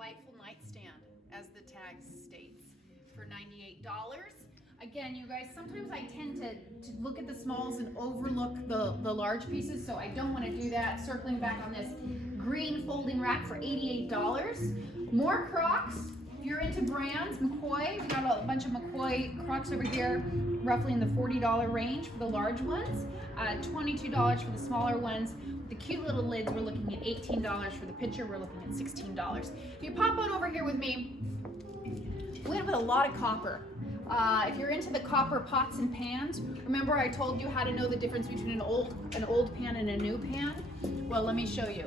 delightful nightstand, as the tag states, for $98. Again, you guys, sometimes I tend to look at the smalls and overlook the large pieces, so I don't want to do that. Circling back on this green folding rack for $88. More Crocs. If you're into brands, McCoy, we got a bunch of McCoy Crocs over here, roughly in the $40 range for the large ones, $22 for the smaller ones. The cute little lids, we're looking at $18 for the pitcher, we're looking at $16. If you pop on over here with me, we have a lot of copper. If you're into the copper pots and pans, remember I told you how to know the difference between an old pan and a new pan? Well, let me show you.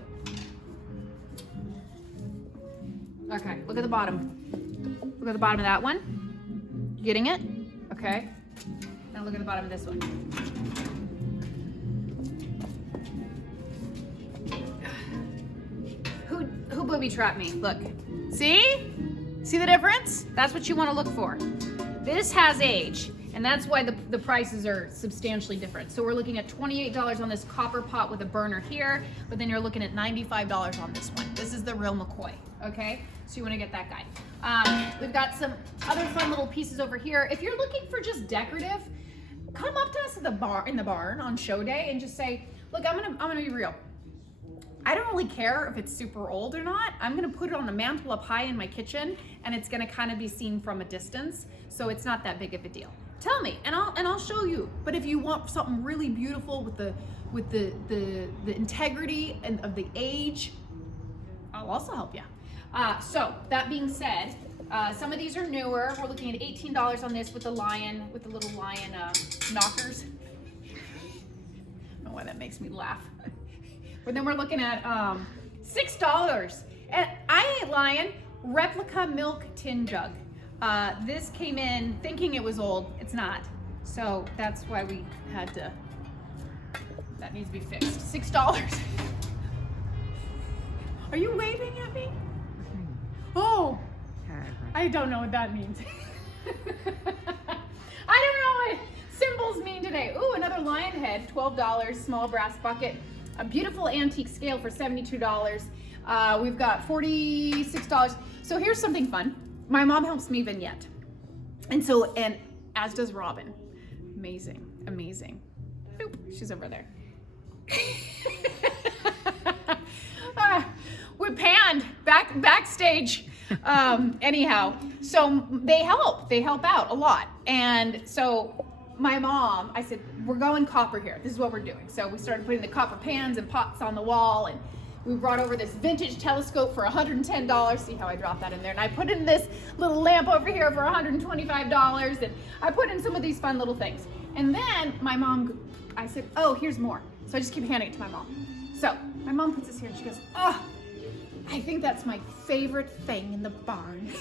Okay, look at the bottom. Look at the bottom of that one. You getting it? Okay. Now look at the bottom of this one. Who booby trapped me? Look. See? See the difference? That's what you want to look for. This has age, and that's why the prices are substantially different. So we're looking at $28 on this copper pot with a burner here, but then you're looking at $95 on this one. This is the real McCoy, okay? So you want to get that guy. We've got some other fun little pieces over here. If you're looking for just decorative, come up to us at in the barn on show day and just say, look, I'm gonna be real. I don't really care if it's super old or not. I'm gonna put it on the mantle up high in my kitchen, and it's gonna kind of be seen from a distance, so it's not that big of a deal. Tell me, and I'll show you. But if you want something really beautiful with the integrity and of the age, I'll also help you. So that being said, some of these are newer. We're looking at $18 on this with the lion, with the little lion knockers. I don't know why that makes me laugh. But then we're looking at $6. And I ain't lying, replica milk tin jug. This came in thinking it was old. It's not. So that's why we had to, that needs to be fixed. $6. Are you waving at me? Oh, I don't know what that means. I don't know what symbols mean today. Ooh, another lion head, $12, small brass bucket. A beautiful antique scale for $72. We've got $46. So here's something fun. My mom helps me vignette. And as does Robin. Amazing, amazing. Oop, she's over there. We panned backstage. Anyhow, so they help out a lot. And so my mom, I said, we're going copper here. This is what we're doing. So we started putting the copper pans and pots on the wall, and we brought over this vintage telescope for $110. See how I dropped that in there? And I put in this little lamp over here for $125. And I put in some of these fun little things. And then my mom, I said, oh, here's more. So I just keep handing it to my mom. So my mom puts this here and she goes, oh, I think that's my favorite thing in the barn.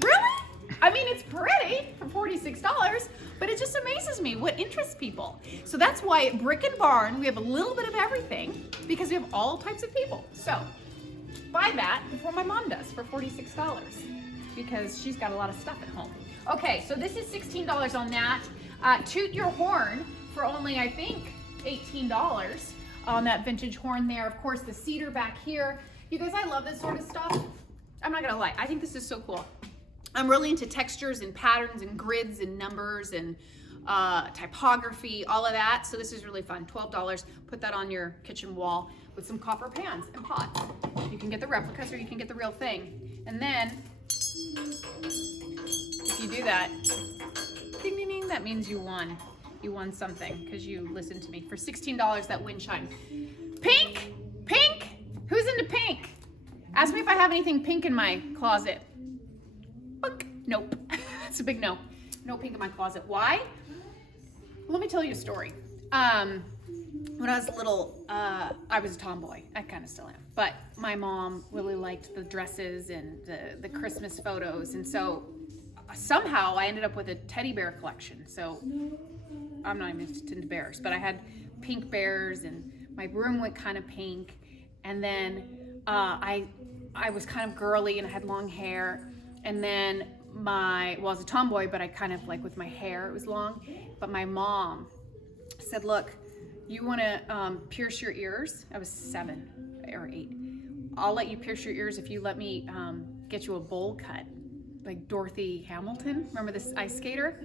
Really? I mean, it's pretty for $46, but it just amazes me what interests people. So that's why at Brick and Barn, we have a little bit of everything because we have all types of people. So buy that before my mom does for $46 because she's got a lot of stuff at home. Okay, so this is $16 on that. Toot Your Horn for only, I think, $18 on that vintage horn there. Of course, the cedar back here. You guys, I love this sort of stuff. I'm not gonna lie, I think this is so cool. I'm really into textures and patterns and grids and numbers and typography, all of that. So this is really fun, $12. Put that on your kitchen wall with some copper pans and pots. You can get the replicas or you can get the real thing. And then, if you do that, ding, ding, ding, that means you won. You won something because you listened to me. For $16, that wind chime. Pink, pink, who's into pink? Ask me if I have anything pink in my closet. Nope, it's a big no. No pink in my closet. Why? Let me tell you a story. When I was little, I was a tomboy. I kind of still am. But my mom really liked the dresses and the Christmas photos. And so somehow I ended up with a teddy bear collection. So I'm not even into bears, but I had pink bears and my room went kind of pink. And then I was kind of girly and I had long hair. And then I was a tomboy, but I kind of like with my hair, it was long. But my mom said, look, you want to pierce your ears? I was 7 or 8. I'll let you pierce your ears if you let me get you a bowl cut, like Dorothy Hamilton. Remember this ice skater?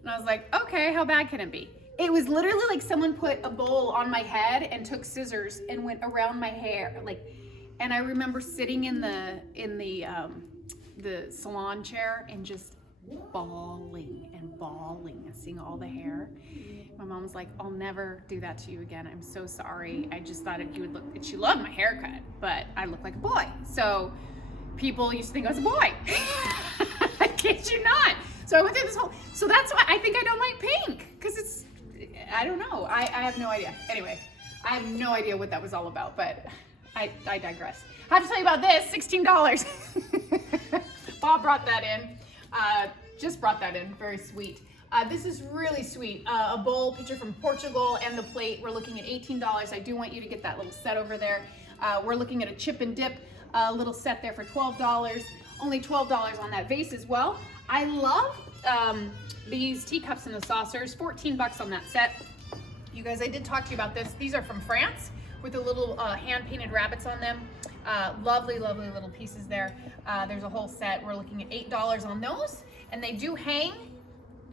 And I was like, okay, how bad can it be? It was literally like someone put a bowl on my head and took scissors and went around my hair, like. And I remember sitting in the salon chair and just bawling and seeing all the hair. My mom was like, I'll never do that to you again. I'm so sorry. I just thought you would look, she loved my haircut, but I look like a boy. So people used to think I was a boy. I kid you not. So I went through this whole, so that's why I think I don't like pink, because it's, I don't know. I have no idea. Anyway, I have no idea what that was all about, but I digress. I have to tell you about this, $16. Bob brought that in, just brought that in, very sweet. This is really sweet. A bowl picture from Portugal and the plate. We're looking at $18. I do want you to get that little set over there. We're looking at a chip and dip little set there for $12. Only $12 on that vase as well. I love these teacups and the saucers, 14 bucks on that set. You guys, I did talk to you about this. These are from France with the little hand-painted rabbits on them. Lovely, lovely little pieces there. There's a whole set. We're looking at $8 on those, and they do hang.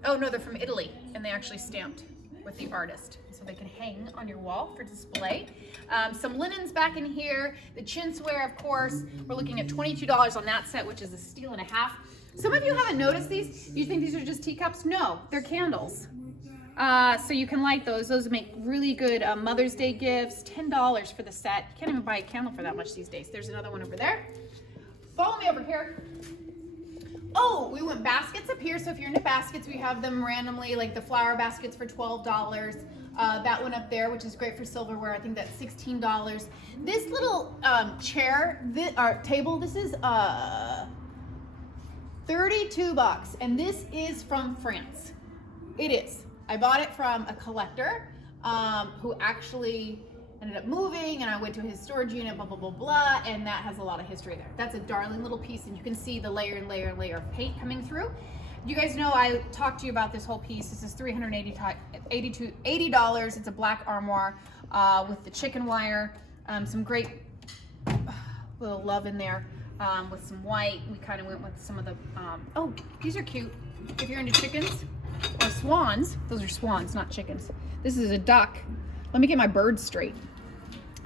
Oh no, they're from Italy, and they actually stamped with the artist, so they can hang on your wall for display. Some linens back in here. The chinsware, of course. We're looking at $22 on that set, which is a steal and a half. Some of you haven't noticed these. You think these are just teacups? No, they're candles. So you can light those. Those make really good Mother's Day gifts. $10 for the set. You can't even buy a candle for that much these days. There's another one over there. Follow me over here. Oh, we went baskets up here. So if you're into baskets, we have them randomly, like the flower baskets for $12. That one up there, which is great for silverware. I think that's $16. This little chair, table, this is 32 bucks. And this is from France. It is. I bought it from a collector who actually ended up moving, and I went to his storage unit, blah, blah, blah, blah, and that has a lot of history there. That's a darling little piece, and you can see the layer and layer and layer of paint coming through. You guys know I talked to you about this whole piece. This is $80. It's a black armoire with the chicken wire, some great little love in there with some white. We kind of went with some of the, oh, these are cute. If you're into chickens or swans, those are swans, not chickens. This is a duck. Let me get my birds straight.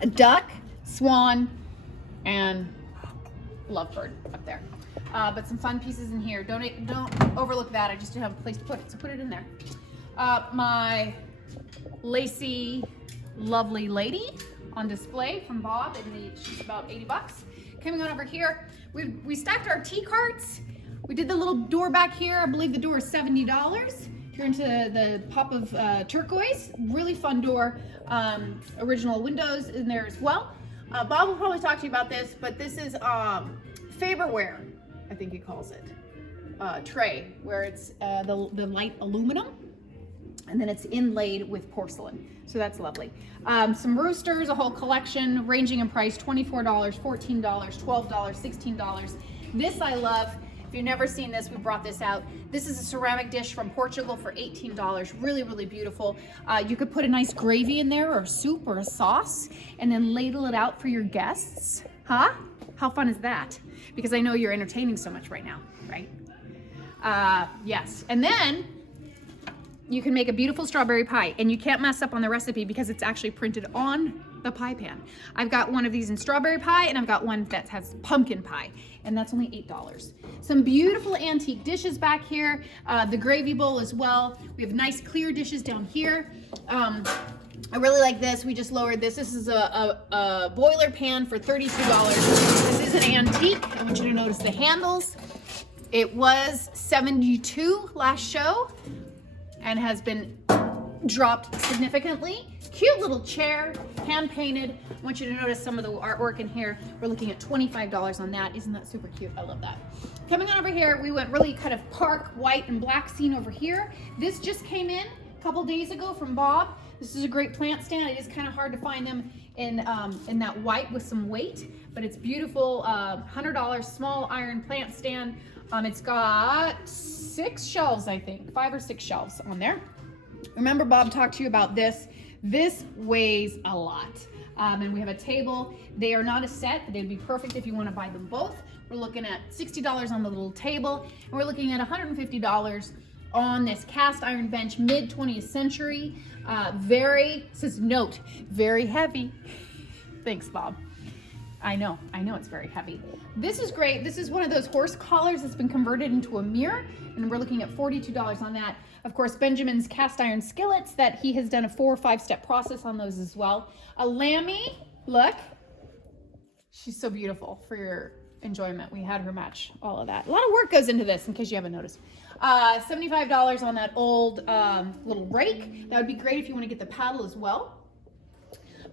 A duck, swan, and lovebird up there. But some fun pieces in here. Don't overlook that. I just didn't have a place to put it, so put it in there. My lacy, lovely lady on display from Bob, and she's about 80 bucks. Coming on over here, we stacked our tea carts. We did the little door back here. I believe the door is $70. You're into the pop of turquoise, really fun door. Original windows in there as well. Bob will probably talk to you about this, but this is Faberware, I think he calls it, tray, where it's the light aluminum, and then it's inlaid with porcelain. So that's lovely. Some roosters, a whole collection ranging in price, $24, $14, $12, $16. This I love. If you've never seen this, we brought this out. This is a ceramic dish from Portugal for $18. Really, really beautiful. You could put a nice gravy in there, or a soup, or a sauce, and then ladle it out for your guests. Huh? How fun is that? Because I know you're entertaining so much right now, right? Yes. And then you can make a beautiful strawberry pie, and you can't mess up on the recipe because it's actually printed on the pie pan. I've got one of these in strawberry pie, and I've got one that has pumpkin pie, and that's only $8. Some beautiful antique dishes back here. The gravy bowl as well. We have nice clear dishes down here. I really like this. We just lowered this. This is a boiler pan for $32. This is an antique. I want you to notice the handles. It was $72 last show and has been dropped significantly. Cute little chair, hand painted. I want you to notice some of the artwork in here. We're looking at $25 on that. Isn't that super cute? I love that. Coming on over here, we went really kind of park white and black scene over here. This just came in a couple days ago from Bob. This is a great plant stand. It is kind of hard to find them in that white with some weight, but it's beautiful. $100 small iron plant stand. It's got 6 shelves, I think, 5 or 6 shelves on there. Remember Bob talked to you about this. This weighs a lot. And we have a table. They are not a set. They'd be perfect if you want to buy them both. We're looking at $60 on the little table, and we're looking at $150 on this cast iron bench, mid 20th century. Says note, very heavy. Thanks, Bob. I know it's very heavy. This is great. This is one of those horse collars that's been converted into a mirror, and we're looking at $42 on that. Of course, Benjamin's cast iron skillets that he has done a 4 or 5 step process on those as well. A Lammy, look, she's so beautiful for your enjoyment. We had her match all of that. A lot of work goes into this, in case you haven't noticed. $75 on that old little rake. That would be great if you want to get the paddle as well.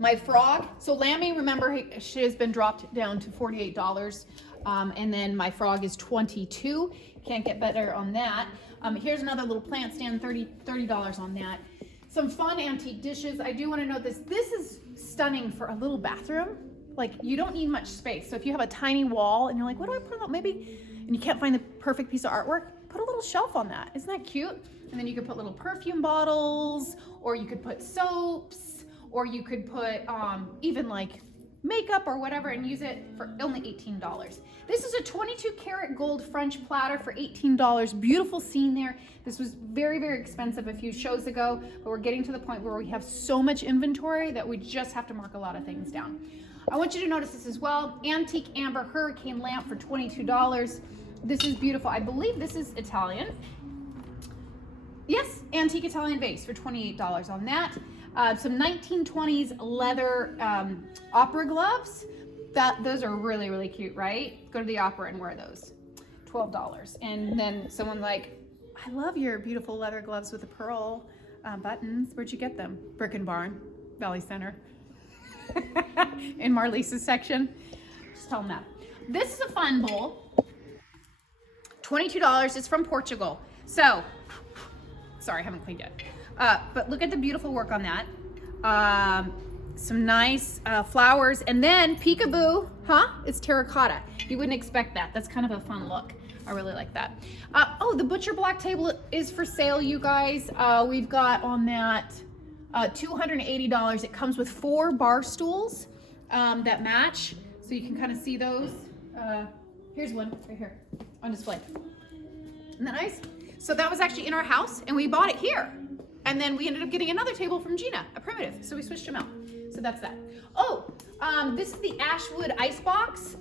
My frog, so Lammy, remember, she has been dropped down to $48. And then my frog is $22. Can't get better on that. Here's another little plant stand, $30 on that. Some fun antique dishes. I do want to note this. This is stunning for a little bathroom. Like, you don't need much space. So if you have a tiny wall and you're like, what do I put on? Maybe, and you can't find the perfect piece of artwork, put a little shelf on that. Isn't that cute? And then you could put little perfume bottles, or you could put soaps, or you could put even like makeup or whatever, and use it for only $18. This is a 22 karat gold French platter for $18. Beautiful scene there. This was very, very expensive a few shows ago, but we're getting to the point where we have so much inventory that we just have to mark a lot of things down. I want you to notice this as well. Antique amber hurricane lamp for $22. This is beautiful. I believe this is Italian. Yes, antique Italian vase for $28 on that. Some 1920s leather opera gloves. Those are really, really cute, right? Go to the opera and wear those. $12. And then someone like, I love your beautiful leather gloves with the pearl buttons. Where'd you get them? Brick and Barn, Valley Center. In Marlisa's section. Just tell them that. This is a fun bowl. $22. It's from Portugal. So, sorry, I haven't cleaned yet. But look at the beautiful work on that. Some nice flowers, and then peekaboo, huh? It's terracotta. You wouldn't expect that. That's kind of a fun look. I really like that. Oh, the Butcher Black table is for sale, you guys. We've got on that $280. It comes with 4 bar stools that match, so you can kind of see those. Here's one right here on display. Isn't that nice? So that was actually in our house, and we bought it here. And then we ended up getting another table from Gina, a primitive, so we switched them out. So that's that. Oh, this is the Ashwood ice box.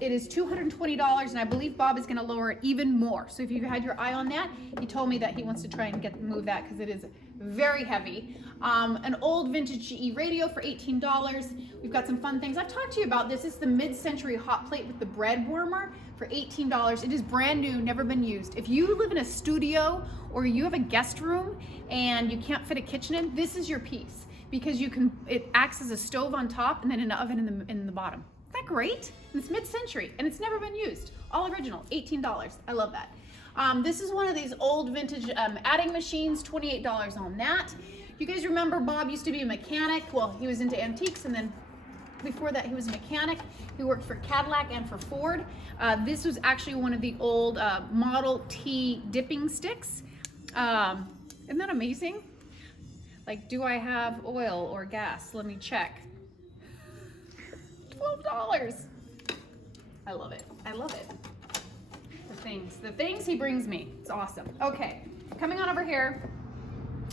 It is $220, and I believe Bob is gonna lower it even more. So if you've had your eye on that, he told me that he wants to try and move that because it is very heavy. An old vintage GE radio for $18. We've got some fun things. I've talked to you about this. This is the mid-century hot plate with the bread warmer for $18. It is brand new, never been used. If you live in a studio or you have a guest room and you can't fit a kitchen in, this is your piece, because it acts as a stove on top and then an oven in the bottom. Isn't that great? And it's mid-century and it's never been used. All original, $18. I love that. This is one of these old vintage adding machines, $28 on that. You guys remember Bob used to be a mechanic. Well, he was into antiques, and then before that he was a mechanic. He worked for Cadillac and for Ford. This was actually one of the old Model T dipping sticks. Isn't that amazing? Like, do I have oil or gas? Let me check. $12. I love it. I love it. The things he brings me. It's awesome. Okay, coming on over here.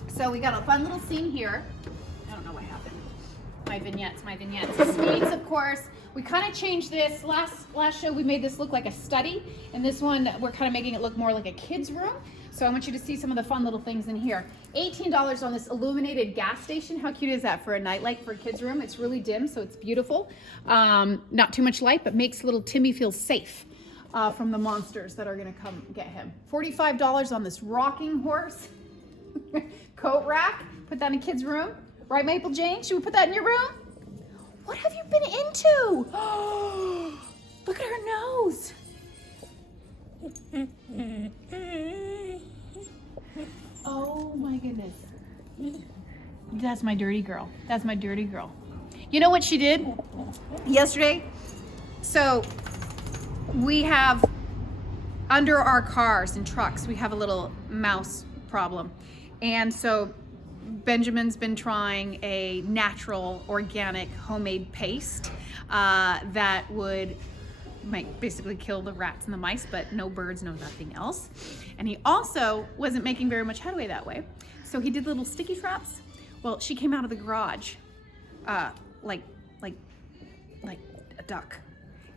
So we got a fun little scene here. I don't know what happened. My vignettes. Speeds, of course. We kind of changed this. Last show we made this look like a study, and this one we're kind of making it look more like a kid's room. So I want you to see some of the fun little things in here. $18 on this illuminated gas station. How cute is that for a nightlight for a kid's room? It's really dim, so it's beautiful. Not too much light, but makes little Timmy feel safe from the monsters that are gonna come get him. $45 on this rocking horse. Coat rack, put that in a kid's room. Right, Maple Jane? Should we put that in your room? What have you been into? Oh, look at her nose. Oh my goodness. That's my dirty girl. That's my dirty girl. You know what she did yesterday? So we have under our cars and trucks, we have a little mouse problem. And so Benjamin's been trying a natural, organic, homemade paste that would basically kill the rats and the mice, but no birds, no nothing else. And he also wasn't making very much headway that way. So he did little sticky traps. Well, she came out of the garage like a duck,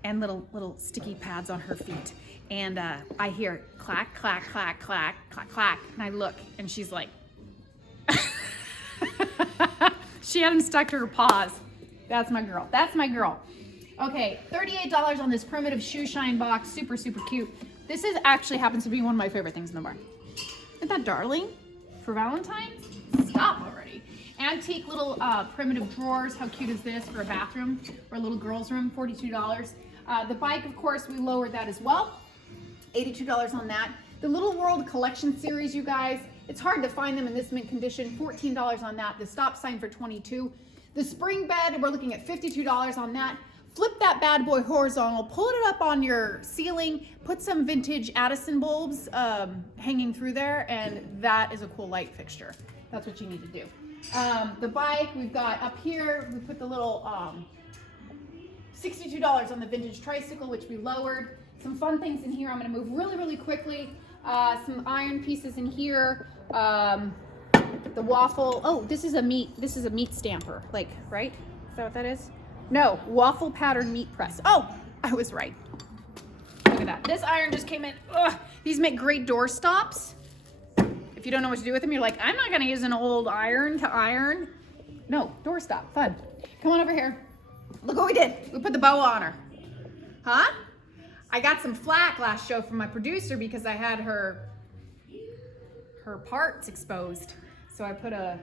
and little sticky pads on her feet. And I hear clack, clack, clack, clack, clack, clack. And I look, and she's like, she had them stuck to her paws. That's my girl. That's my girl. Okay, $38 on this primitive shoe shine box. Super, super cute. This is actually happens to be one of my favorite things in the bar. Isn't that darling? For Valentine's? Stop already. Antique little primitive drawers. How cute is this for a bathroom or a little girl's room? $42. The bike, of course, we lowered that as well. $82 on that. The Little World Collection Series, you guys, it's hard to find them in this mint condition. $14 on that. The stop sign for $22. The spring bed, we're looking at $52 on that. Flip that bad boy horizontal, pull it up on your ceiling, put some vintage Addison bulbs hanging through there, and that is a cool light fixture. That's what you need to do. The bike, we've got up here, we put the little $62 on the vintage tricycle, which we lowered. Some fun things in here. I'm gonna move really, really quickly. Some iron pieces in here. The waffle, oh, this is a meat stamper, like, right? Is that what that is? No, waffle pattern meat press. Oh, I was right. Look at that. This iron just came in. Ugh. These make great door stops. If you don't know what to do with them, you're like, I'm not gonna use an old iron to iron. No, door stop, fun. Come on over here. Look what we did. We put the boa on her. Huh? I got some flack last show from my producer because I had her parts exposed. So I put a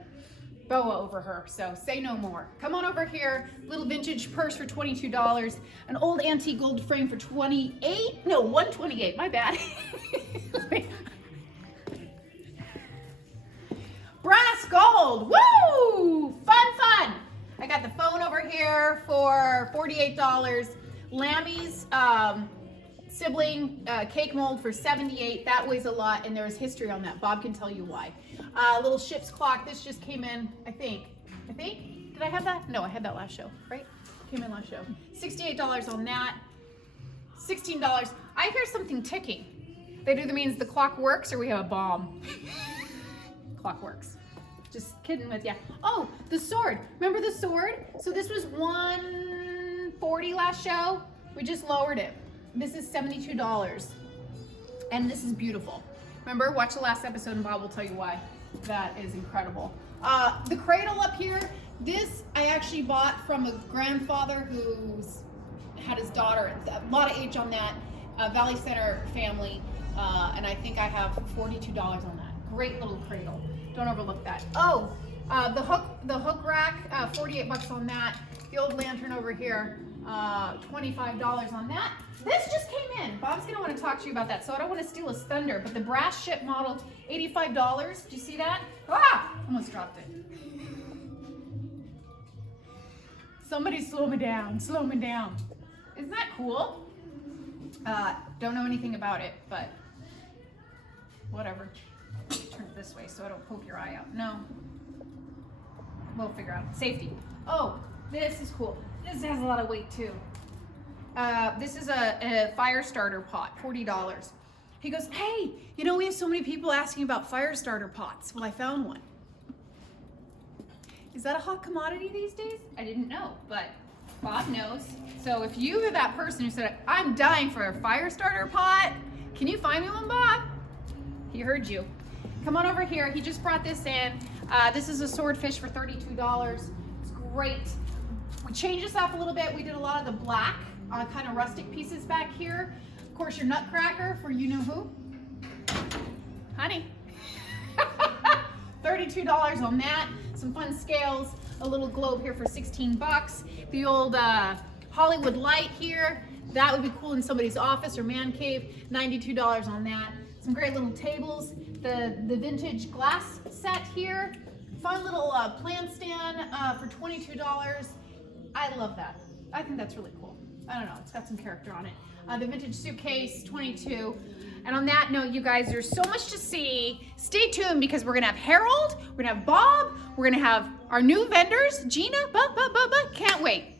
boa over her, so say no more. Come on over here. Little vintage purse for $22. An old antique gold frame for $28. No, $128, my bad. Brass gold, woo! Fun. I got the phone over here for $48. Lammy's sibling cake mold for $78. That weighs a lot, and there's history on that. Bob can tell you why. Little ship's clock. This just came in, I think. Did I have that? No, I had that last show, right? Came in last show. $68 on that. $16. I hear something ticking. That either means the clock works or we have a bomb. Clock works. Just kidding with ya. Oh, the sword. Remember the sword? So this was $140 last show. We just lowered it. This is $72. And this is beautiful. Remember, watch the last episode and Bob will tell you why. That is incredible. The cradle up here, this I actually bought from a grandfather who's had his daughter, a lot of age on that, Valley Center family, and I think I have $42 on that. Great little cradle. Don't overlook that. Oh, the hook rack, $48 on that. The old lantern over here, $25 on that. This just came in. Bob's gonna want to talk to you about that, so I don't want to steal his thunder, but the brass ship model, $85. Do you see that? Ah! Almost dropped it. Somebody slow me down, slow me down. Isn't that cool? Don't know anything about it, but whatever. Turn it this way so I don't poke your eye out. No. We'll figure out. Safety. Oh, this is cool. This has a lot of weight too. This is a fire starter pot, $40. He goes, hey, you know, we have so many people asking about fire starter pots. Well, I found one. Is that a hot commodity these days? I didn't know, but Bob knows. So if you are that person who said, I'm dying for a fire starter pot, can you find me one, Bob? He heard you. Come on over here. He just brought this in. This is a swordfish for $32. It's great. We changed this up a little bit. We did a lot of the black kind of rustic pieces back here. Of course, your nutcracker for you know who. Honey. $32 on that. Some fun scales. A little globe here for $16. The old Hollywood light here. That would be cool in somebody's office or man cave. $92 on that. Some great little tables. The vintage glass set here. Fun little plant stand for $22. I love that. I think that's really cool. I don't know, it's got some character on it. The vintage suitcase, 22. And on that note, you guys, there's so much to see. Stay tuned because we're gonna have Harold, we're gonna have Bob, we're gonna have our new vendors, Gina, can't wait.